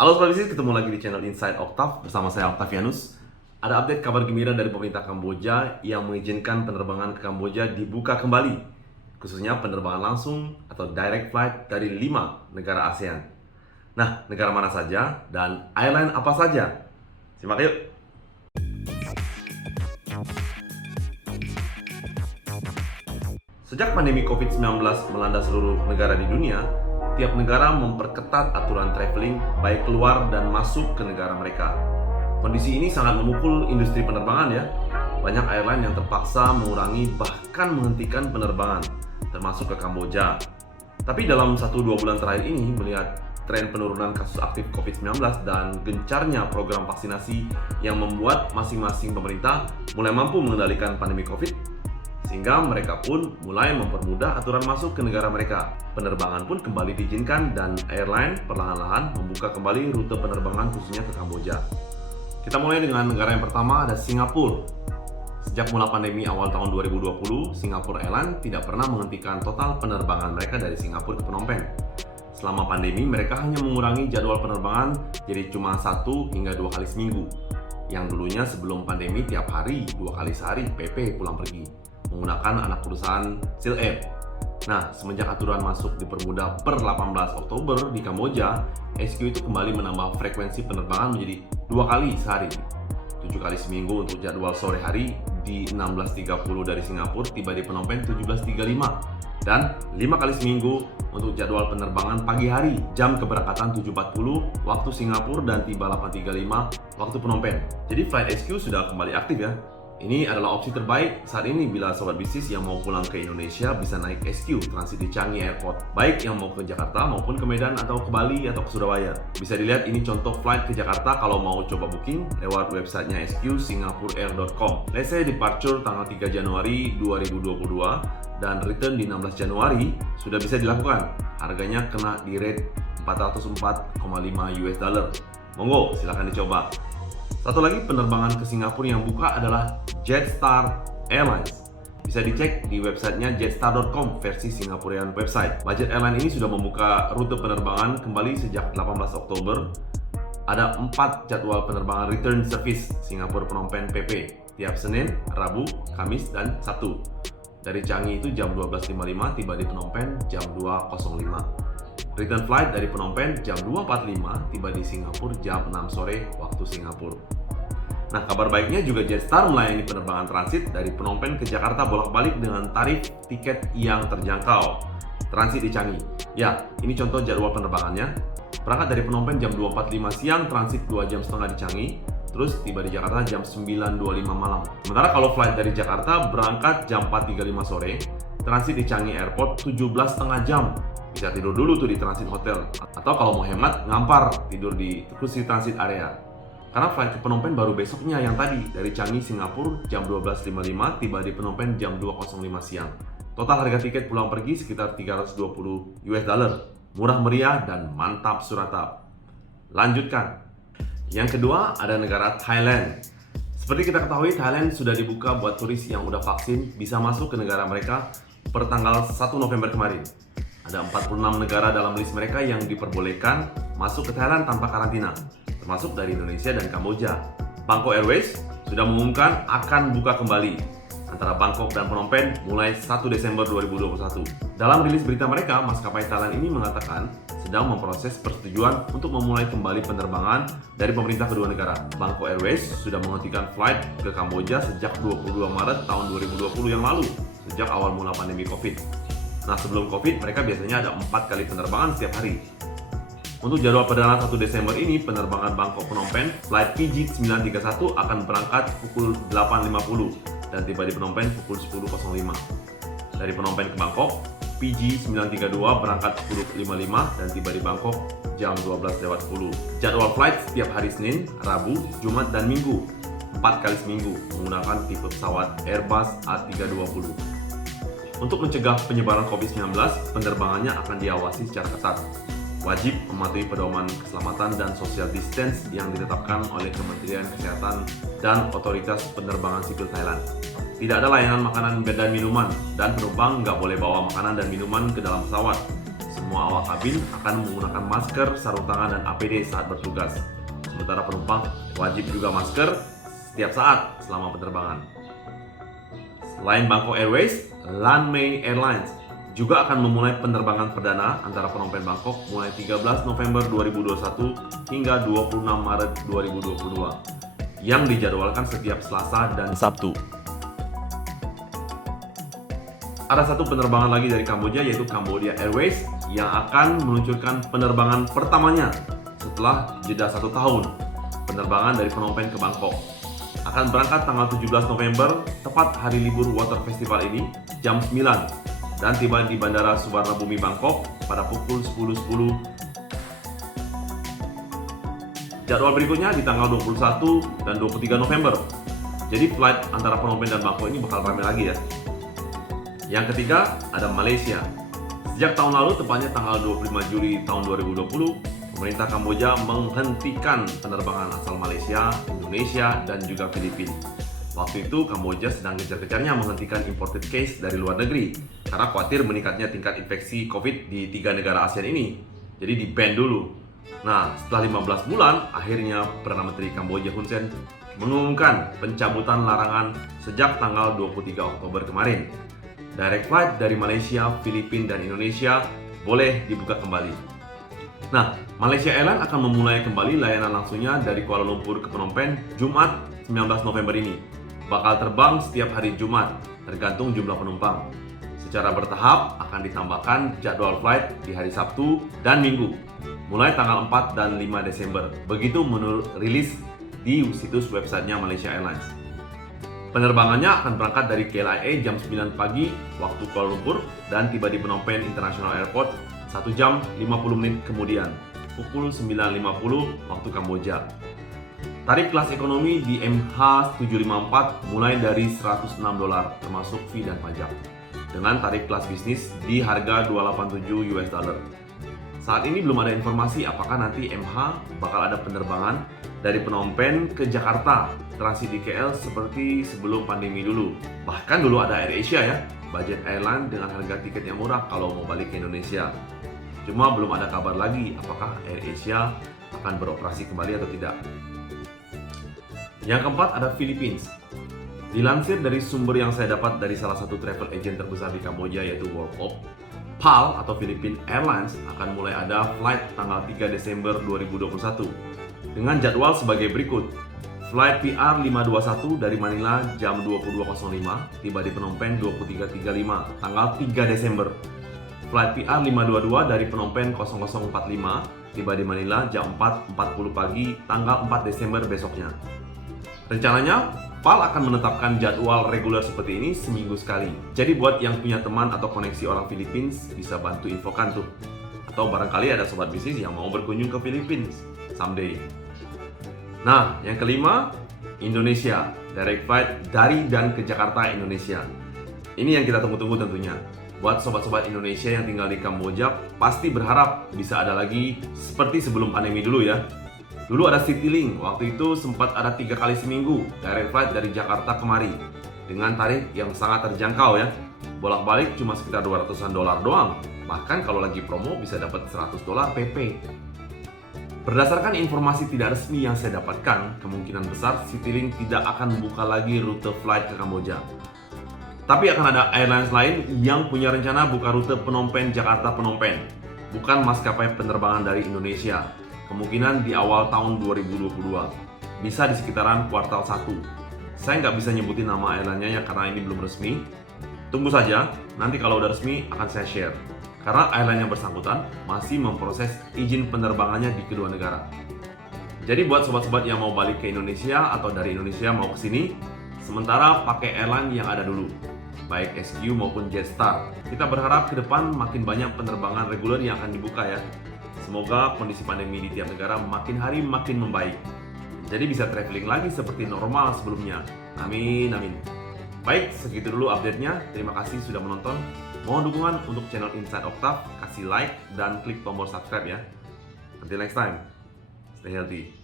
Halo Sobat Bisnis, ketemu lagi di channel Inside Octave bersama saya Octavianus. Ada update kabar gembira dari pemerintah Kamboja yang mengizinkan penerbangan ke Kamboja dibuka kembali, khususnya penerbangan langsung atau direct flight dari 5 negara ASEAN. Nah, negara mana saja dan airline apa saja? Simak yuk! Sejak pandemi COVID-19 melanda seluruh negara di dunia, tiap negara memperketat aturan traveling baik keluar dan masuk ke negara mereka. Kondisi ini sangat memukul industri penerbangan ya. Banyak airline yang terpaksa mengurangi bahkan menghentikan penerbangan, termasuk ke Kamboja. Tapi dalam 1-2 bulan terakhir ini, melihat tren penurunan kasus aktif COVID-19 dan gencarnya program vaksinasi yang membuat masing-masing pemerintah mulai mampu mengendalikan pandemi COVID, sehingga mereka pun mulai mempermudah aturan masuk ke negara mereka. Penerbangan pun kembali diizinkan dan airline perlahan-lahan membuka kembali rute penerbangan khususnya ke Kamboja. Kita mulai dengan negara yang pertama, ada Singapura. Sejak mula pandemi awal tahun 2020, Singapore Airlines tidak pernah menghentikan total penerbangan mereka dari Singapura ke Phnom Penh. Selama pandemi, mereka hanya mengurangi jadwal penerbangan jadi cuma 1 hingga 2 kali seminggu. Yang dulunya sebelum pandemi tiap hari, 2 kali sehari PP pulang pergi, menggunakan anak perusahaan Seal Air. Nah, semenjak aturan masuk dipermudah per 18 Oktober di Kamboja, SQ itu kembali menambah frekuensi penerbangan menjadi 2 kali sehari, 7 kali seminggu untuk jadwal sore hari di 16.30 dari Singapura tiba di Phnom Penh 17.35, dan 5 kali seminggu untuk jadwal penerbangan pagi hari jam keberangkatan 7.40 waktu Singapura dan tiba 8.35 waktu Phnom Penh. Jadi flight SQ sudah kembali aktif ya. Ini adalah opsi terbaik saat ini bila sobat bisnis yang mau pulang ke Indonesia bisa naik SQ transit di Changi Airport, baik yang mau ke Jakarta maupun ke Medan atau ke Bali atau ke Surabaya. Bisa dilihat ini contoh flight ke Jakarta kalau mau coba booking lewat websitenya SQ singapurair.com. Let's say departure tanggal 3 Januari 2022 dan return di 16 Januari sudah bisa dilakukan. Harganya kena di rate 404,5 US dollar. Monggo silahkan dicoba. Satu lagi penerbangan ke Singapura yang buka adalah Jetstar Airlines. Bisa dicek di websitenya jetstar.com versi Singaporean website. Budget airline ini sudah membuka rute penerbangan kembali sejak 18 Oktober. Ada 4 jadwal penerbangan return service Singapura Phnom Penh PP tiap Senin, Rabu, Kamis, dan Sabtu. Dari Changi itu jam 12.55, tiba di Phnom Penh jam 2.05. Return flight dari Phnom Penh jam 2.45, tiba di Singapura jam 6 sore waktu Singapura. Nah, kabar baiknya juga Jetstar melayani penerbangan transit dari Phnom Penh ke Jakarta bolak-balik dengan tarif tiket yang terjangkau. Transit di Changi. Ya, ini contoh jadwal penerbangannya. Berangkat dari Phnom Penh jam 2.45 siang, transit 2 jam setengah di Changi, terus tiba di Jakarta jam 9.25 malam. Sementara kalau flight dari Jakarta berangkat jam 4.35 sore, transit di Changi Airport 17,5 jam. Bisa tidur dulu tuh di transit hotel, atau kalau mau hemat ngampar tidur di kursi transit area. Karena flight ke Phnom Penh baru besoknya yang tadi dari Changi Singapura jam 12.55, tiba di Phnom Penh jam 2.05 siang. Total harga tiket pulang pergi sekitar 320 US dollar. Murah meriah dan mantap suratap. Lanjutkan. Yang kedua ada negara Thailand. Seperti kita ketahui, Thailand sudah dibuka buat turis yang udah vaksin bisa masuk ke negara mereka per tanggal 1 November kemarin. Ada 46 negara dalam list mereka yang diperbolehkan masuk ke Thailand tanpa karantina, termasuk dari Indonesia dan Kamboja. Bangkok Airways sudah mengumumkan akan buka kembali antara Bangkok dan Phnom Penh mulai 1 Desember 2021. Dalam rilis berita mereka, maskapai Thailand ini mengatakan sedang memproses persetujuan untuk memulai kembali penerbangan dari pemerintah kedua negara. Bangkok Airways sudah menghentikan flight ke Kamboja sejak 22 Maret tahun 2020 yang lalu, sejak awal mula pandemi COVID. Nah, sebelum COVID, mereka biasanya ada 4 kali penerbangan setiap hari. Untuk jadwal perdana 1 Desember ini, penerbangan Bangkok Phnom Penh flight PG931 akan berangkat pukul 8.50 dan tiba di Phnom Penh pukul 10.05. Dari Phnom Penh ke Bangkok, PG932 berangkat 10.55 dan tiba di Bangkok jam 12.10. Jadwal flight setiap hari Senin, Rabu, Jumat, dan Minggu, 4 kali seminggu menggunakan tipe pesawat Airbus A320. Untuk mencegah penyebaran COVID-19, penerbangannya akan diawasi secara ketat. Wajib mematuhi pedoman keselamatan dan social distance yang ditetapkan oleh Kementerian Kesehatan dan Otoritas Penerbangan Sipil Thailand. Tidak ada layanan makanan dan minuman, dan penumpang nggak boleh bawa makanan dan minuman ke dalam pesawat. semua awak kabin akan menggunakan masker, sarung tangan, dan APD saat bertugas. Sementara penumpang wajib juga masker setiap saat selama penerbangan. Selain Bangkok Airways, Lanmei Airlines juga akan memulai penerbangan perdana antara Phnom Penh Bangkok mulai 13 November 2021 hingga 26 Maret 2022 yang dijadwalkan setiap Selasa dan Sabtu. Ada satu penerbangan lagi dari Kamboja, yaitu Cambodia Airways, yang akan meluncurkan penerbangan pertamanya setelah jeda 1 tahun penerbangan dari Phnom Penh ke Bangkok. Akan berangkat tanggal 17 November, tepat hari libur Water Festival ini, jam 9, dan tiba di Bandara Suvarnabhumi Bangkok pada pukul 10.10. Jadwal berikutnya di tanggal 21 dan 23 November. Jadi flight antara Phnom Penh dan Bangkok ini bakal ramai lagi ya. Yang ketiga, ada Malaysia. Sejak tahun lalu, tepatnya tanggal 25 Juli tahun 2020, pemerintah Kamboja menghentikan penerbangan asal Malaysia, Indonesia, dan juga Filipina. Waktu itu Kamboja sedang gencar-gencarnya menghentikan imported case dari luar negeri karena khawatir meningkatnya tingkat infeksi COVID di 3 negara ASEAN ini. Jadi di-ban dulu. Nah, setelah 15 bulan, akhirnya Perdana Menteri Kamboja Hun Sen mengumumkan pencabutan larangan sejak tanggal 23 Oktober kemarin. Direct flight dari Malaysia, Filipina, dan Indonesia boleh dibuka kembali. Nah, Malaysia Airlines akan memulai kembali layanan langsungnya dari Kuala Lumpur ke Phnom Penh Jumat 19 November ini. Bakal terbang setiap hari Jumat, tergantung jumlah penumpang. Secara bertahap akan ditambahkan jadwal flight di hari Sabtu dan Minggu, mulai tanggal 4 dan 5 Desember. Begitu menurut rilis di situs websitenya Malaysia Airlines. Penerbangannya akan berangkat dari KLIA jam 9 pagi waktu Kuala Lumpur dan tiba di Phnom Penh International Airport 1 jam 50 menit kemudian, pukul 9.50 waktu Kamboja. Tarif kelas ekonomi di MH754 mulai dari $106 termasuk fee dan pajak, dengan tarif kelas bisnis di harga $287. Saat ini belum ada informasi apakah nanti MH bakal ada penerbangan dari Phnom Penh ke Jakarta transit di KL seperti sebelum pandemi dulu. Bahkan dulu ada AirAsia ya, budget airline dengan harga tiket yang murah kalau mau balik ke Indonesia. Cuma belum ada kabar lagi apakah AirAsia akan beroperasi kembali atau tidak. Yang keempat ada Philippines. Dilansir dari sumber yang saya dapat dari salah satu travel agent terbesar di Kamboja yaitu Worldpop, PAL atau Philippine Airlines akan mulai ada flight tanggal 3 Desember 2021 dengan jadwal sebagai berikut. Flight PR521 dari Manila jam 22.05, tiba di Phnom Penh 23.35 tanggal 3 Desember. Flight PR522 dari Phnom Penh 0045, tiba di Manila jam 4.40 pagi tanggal 4 Desember besoknya. Rencananya, PAL akan menetapkan jadwal reguler seperti ini seminggu sekali. Jadi buat yang punya teman atau koneksi orang Philippines bisa bantu infokan tuh. Atau barangkali ada sobat bisnis yang mau berkunjung ke Philippines someday. Nah, yang kelima, Indonesia. Direct flight dari dan ke Jakarta, Indonesia. Ini yang kita tunggu-tunggu tentunya. Buat sobat-sobat Indonesia yang tinggal di Kamboja, pasti berharap bisa ada lagi seperti sebelum pandemi dulu ya. Dulu ada Citylink, waktu itu sempat ada 3 kali seminggu direct flight dari Jakarta kemari dengan tarif yang sangat terjangkau ya. Bolak-balik cuma sekitar $200 doang. Bahkan kalau lagi promo bisa dapat $100 PP. Berdasarkan informasi tidak resmi yang saya dapatkan, kemungkinan besar Citylink tidak akan membuka lagi rute flight ke Kamboja. Tapi akan ada airlines lain yang punya rencana buka rute Phnom Penh Jakarta-Phnom Penh, bukan maskapai penerbangan dari Indonesia. Kemungkinan di awal tahun 2022, bisa di sekitaran kuartal 1. Saya nggak bisa nyebutin nama airline-nya karena ini belum resmi. Tunggu saja, nanti kalau udah resmi akan saya share. Karena airline yang bersangkutan masih memproses izin penerbangannya di kedua negara. Jadi buat sobat-sobat yang mau balik ke Indonesia atau dari Indonesia mau ke sini, sementara pakai airline yang ada dulu, baik SQ maupun Jetstar. Kita berharap ke depan makin banyak penerbangan reguler yang akan dibuka ya. Semoga kondisi pandemi di tiap negara makin hari makin membaik. Jadi bisa traveling lagi seperti normal sebelumnya. Amin, amin. Baik, segitu dulu update-nya. Terima kasih sudah menonton. Mohon dukungan untuk channel Inside Octave, kasih like dan klik tombol subscribe ya. Until next time, stay healthy.